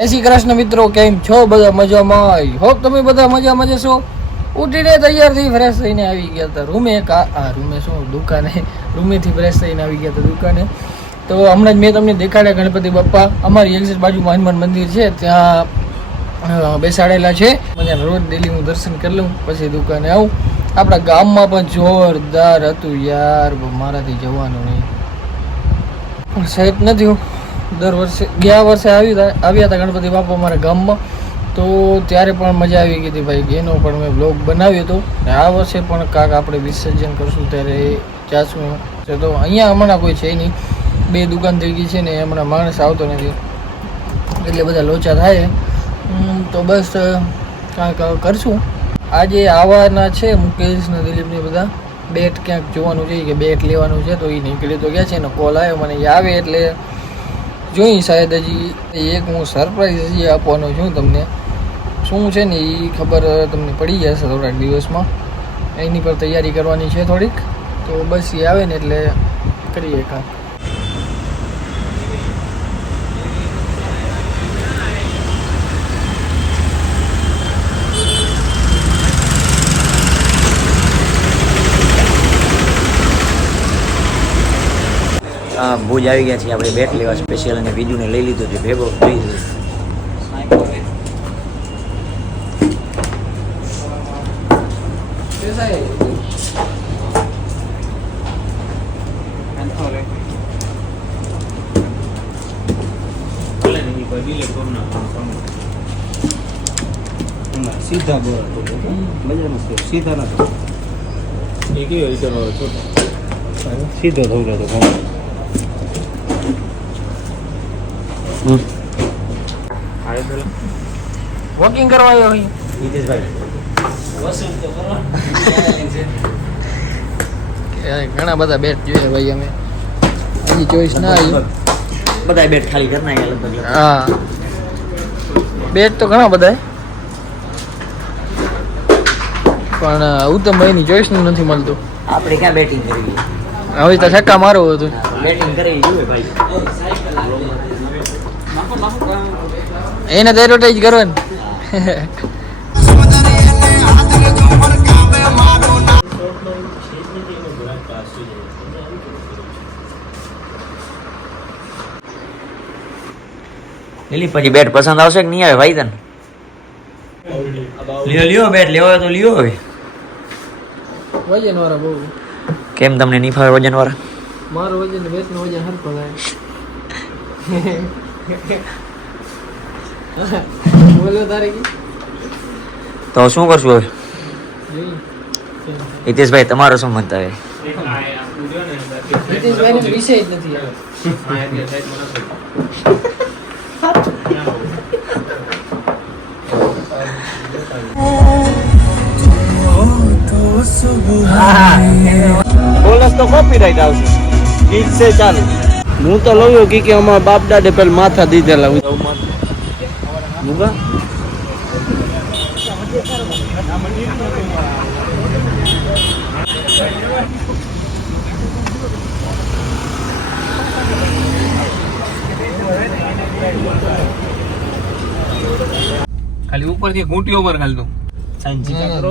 શ્રી કૃષ્ણ મિત્રો, કેમ છો બધા? મજામાં? હોપ તમે બધા મજામાં છો. ઉઠીને તૈયાર થઈ ફ્રેશ થઈને આવી ગયા હતા રૂમે. રૂમેથી ફ્રેશ થઈને આવી ગયા હતા દુકાને. તો હમણાં જ મેં તમને દેખાડ્યા ગણપતિ બાપ્પા અમારી એક્ઝેક્ટ બાજુમાં હનુમાન મંદિર છે ત્યાં બેસાડેલા છે. મને રોજ ડેલી હું દર્શન કરી લઉં પછી દુકાને આવું. આપણા ગામમાં પણ જોરદાર હતું યાર, મારાથી જવાનું નહીં પણ સાહેબ નથી. દર વર્ષે ગયા વર્ષે આવ્યા હતા ગણપતિ બાપા અમારા ગામમાં, તો ત્યારે પણ મજા આવી ગઈ હતી ભાઈ. એનો પણ મેં બ્લોગ બનાવ્યો હતો. આ વર્ષે પણ કાંક આપણે વિસર્જન કરશું ત્યારે જાશું છે. તો અહીંયા હમણાં કોઈ છે નહીં, 2 દુકાન થઈ ગઈ છે ને હમણાં માણસ આવતો નથી એટલે બધા લોચા થાય. તો બસ કાંઈક કરશું. આજે આવવાના છે મુકેશ ને દિલીપ ને બધા. બેટ ક્યાંક જોવાનું છે કે બેટ લેવાનું છે, તો એ નીકળી તો ગયા છે. એનો કોલ આવ્યો મને, એ આવે એટલે જોઈ. શાયદ હજી એક હું સરપ્રાઈઝ હજી આપવાનો છું તમને. શું છે ને એ ખબર તમને પડી જશે થોડાક દિવસમાં. એની પર તૈયારી કરવાની છે થોડીક. તો બસ એ આવે ને એટલે કરીએ કાંક. ભુજ આવી ગયા છીએ આપણે બેટ લેવા સ્પેશિયલ, અને બીજુને લઈ લીધું છે ભેગો. સીધા બોરા સીધા ના સીધો થવું હતો. વોકિંગ કરવા આવ્યો અહીં ઘણા બધા બેટ જોઈએ ભાઈ. અમે હજી ચોઈસ ના આવી, બધા બેટ ખાલી કરી નાખ્યા લગભગ. હા બેટ તો ઘણા બધા, પણ ઉત્તમભાઈની ચોઈસનું નથી મળતું. આપણે ક્યાં બેટિંગ કરવી? હવે તો છક્કા મારવું હતું. બેટિંગ કરવી જોઈએ ભાઈ. એને તો એડવર્ટાઈઝ કરવાની. લીલી પછી બેટ પસંદ આવશે કે નહીં આવે ભાઈ તને? લ્યો બેટ લેવો હોય તો લ્યો. હવે વજન વાળા બહુ. કેમ તમને નહીં ફાવે વજન વાળા? મારું વજન બેટ નું વજન હરકો થાય. બોલો તારે કી તો શું કરશું હવે? હિતેશભાઈ તમારો શું મત આવે? હિતેશભાઈનો વિષય જ નથી. બોલસ તો કોપીરાઈટ આવશે. ગીત છે ચાલુ. હું તો લઉં કે અમારા બાપ દાદે પેલા માથા દીધેલા. મુગા ખાલી ઉપરથી ઘૂંટીઓ પર ખાલી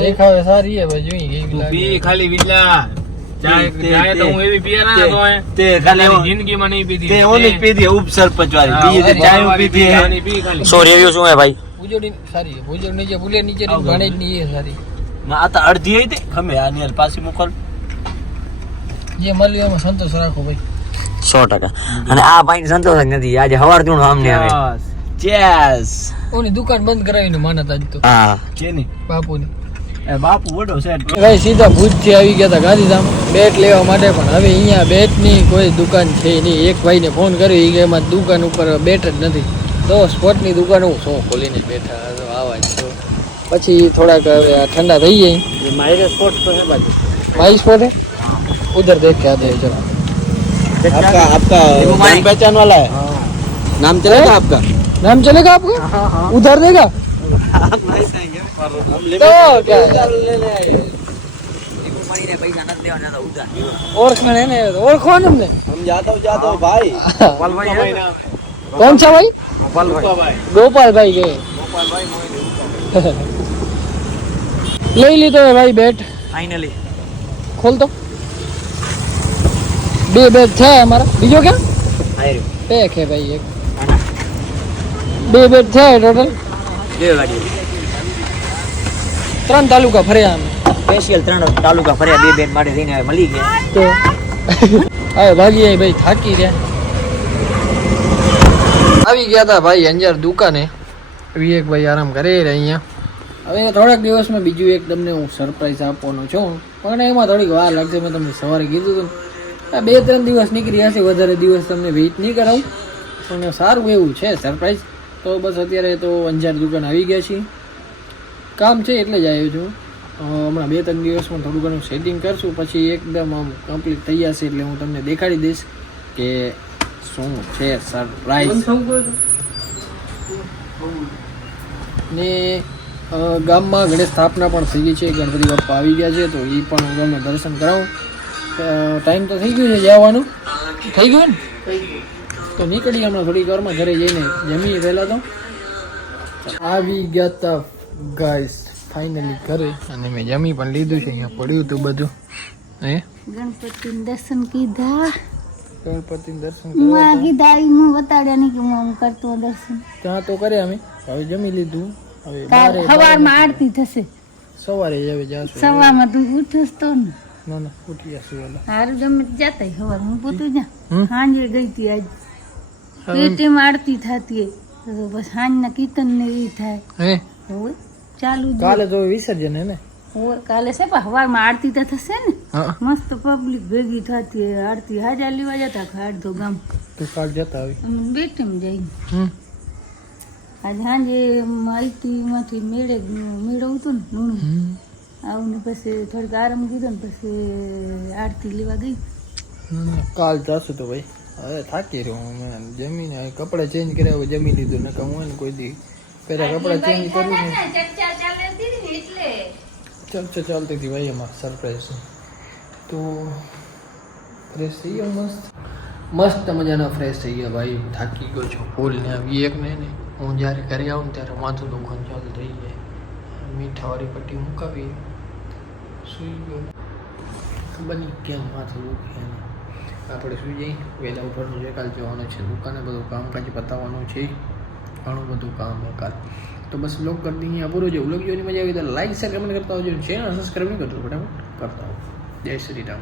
દેખાવે સારી હે ભાઈ. જોઈએ પી ખાલી વિલા ચાય તો હું એવી પીયા ના તો તે ખાલી જિંદગીમાં નહીં પીધી. તે ઓલી પીધી ઉપસરપંચ વાળી. બીજી તે ચાય પીધી હે. પી ખાલી સો રિવ્યુ શું હે ભાઈ? ભુજોડી સારી હે. ભુજોડ નીચે ભૂલે નીચે ભાણે જ નહીં એ સારી. આ તો અડધી હઈ તે ખમે આની યાર પાછી મોકલ. જે મળ્યું એમાં સંતોષ રાખો ભાઈ. 100%. અને આ ભાઈ સંતોષ જ નથી. આજે હવાર ધૂણ સામને આવે. ચેસ ઓની દુકાન બંધ કરાવીને માનત આજ તો. હા કેની બાપુની. એ બાપુ વડો સેટ ભાઈ સીધા ભુજથી આવી ગયા હતા ગાંધીધામ બેટ લેવા માટે. પણ હવે અહીંયા બેટની કોઈ દુકાન છે નહીં. એક ભાઈને ફોન કર્યો, એ કે એમાં દુકાન ઉપર બેટ જ નથી. તો સ્પોર્ટની દુકાન હું શું ખોલીને બેઠા તો આવા જ તો. પછી થોડાક હવે ઠંડા થઈ જાય. માયરે સ્પોર્ટ તો है बाजू माई स्पॉट है, उधर देख के आते हैं चलो. आपका आपका जान पहचान वाला है. नाम चलेगा आपका? नाम चलेगा आपका? उधर देगा तो क्या है? और खाने ने और कौन हमने हम जाता हूँ भाई. કોણ છે ભાઈ? ગોપાલભાઈ ગોપાલભાઈ કે લઈ લીધો હે ભાઈ બેટ. ફાઇનલી ખોલ તો. 2 બેટ છે અમારા. બીજો ક્યાં? આયરો એક હે ભાઈ એક. 2 બેટ છે ટોટલ. 2 ગાડીઓ 3 તાલુકા ફર્યા અમે. સ્પેશિયલ 3 તાલુકા ફર્યા 2 બેટ માટે થઈને હવે મળી ગયા. તો હવે ભાગી ભાઈ થાકી ગયા. આવી ગયા હતા ભાઈ અંજાર દુકાને. વિવેક ભાઈ આરામ કરે રે અહીંયા. હવે થોડાક દિવસમાં બીજું એક તમને હું સરપ્રાઈઝ આપવાનો છું, પણ એમાં થોડીક વાર લાગશે. મેં તમને સવારે કીધું હતું 2-3 દિવસ નીકળી હશે, વધારે દિવસ તમને વેઇટ નહીં કરાવું. પણ સારું એવું છે સરપ્રાઈઝ. તો બસ અત્યારે તો અંજાર દુકાન આવી ગયા છીએ. કામ છે એટલે જ આવ્યો છું. હમણાં 2-3 દિવસમાં થોડું ઘણું સેટિંગ કરશું, પછી એકદમ આમ કમ્પ્લીટ થઈ જશે એટલે હું તમને દેખાડી દઈશ કે શું છે સરપ્રાઈઝ. ને ગામમાં ગણેશ સ્થાપના પણ થઈ ગઈ છે, ગણપતિ બાપ્પા આવી ગયા છે, તો એ પણ હું તમને દર્શન કરાવું. ટાઈમ તો થઈ ગયું છે જવાનું. થઈ ગયું ને? તો નીકળી હમણાં થોડીક વારમાં ઘરે જઈને જમીએ. પહેલાં તો આવી ગયા તા ગાઈસ ફાઇનલી ઘરે, અને મેં જમી પણ લીધું છે. અહીંયા પડ્યું હતું બધું. હે ગણપતિ દર્શન કીધા. ગણપતિ દર્શન હું કીધા હું બતાડ્યા નહીં કે હું કરતો દર્શન. ત્યાં તો કરે અમે. હવે જમી લીધું. હવે કાલ સવારમાં આરતી થશે. સવારે જ હવે જાશું. સવારમાં તું ઉઠસ તો ને ના ના ઉઠી જશું વહેલા. હારું જમે જતા સવાર હું પોતે જા સાંજે ગઈ હતી આજ. પેટીમ આરતી થતી તો બસ સાંજના કીર્તન ને એ થાય. હે હોય ચાલુ જ કાલે તો વિસર્જન હે ને? હોય કાલે છે પણ સવારમાં આરતી તો થશે ને. હા મસ્ત પબ્લિક ભેગી થતી આરતી હાજા લેવા જતા અડધો ગામ તું કાલ જતા આવી. બેટીમ જઈ. આજે સાંજે માહિતીમાંથી મેળવતું ને નુણું આવું ને પછી થોડીક આરામ કીધો ને પછી આરતી લેવા ગઈ. કાલ જશું તો ભાઈ. હવે થાકી રહ્યો મેં જમીને કપડાં ચેન્જ કર્યા. હવે જમી લીધું ને હું ને કોઈ દી પહેલા કપડાં ચેન્જ કર્યું ને. ચર્ચા ચાલતી હતી ભાઈ એમાં સરપ્રાઈઝ. તો ફ્રેશ થઈ ગયો મસ્ત મસ્ત મજાના ફ્રેશ થઈ ગયા ભાઈ. થાકી ગયો છું ફૂલ ને. આવી એક ને હું જ્યારે ઘરે આવું ને ત્યારે માથું દુખવાનું ચાલુ થઈ જાય. મીઠાવાળી પટ્ટી મુકાવી સુઈ ગયો. ખબર નહીં કેમ માથું દુખે એને. આપણે સુઈ જઈ વહેલા ઉઠવાનું છે. કાલ જવાનું છે દુકાને. બધું કામકાજ પતાવવાનું છે. ઘણું બધું કામ છે કાલ. તો બસ બ્લોગ કરતી અહીંયા પૂરો છે. બ્લોગ જોવાની મજા આવી તો લાઈક શેર કમેન્ટ કરતા હોજો. ચેનલ સબસ્ક્રાઈબ નહીં કરતો ફટાફટ કરતા હો. જય શ્રી રામ.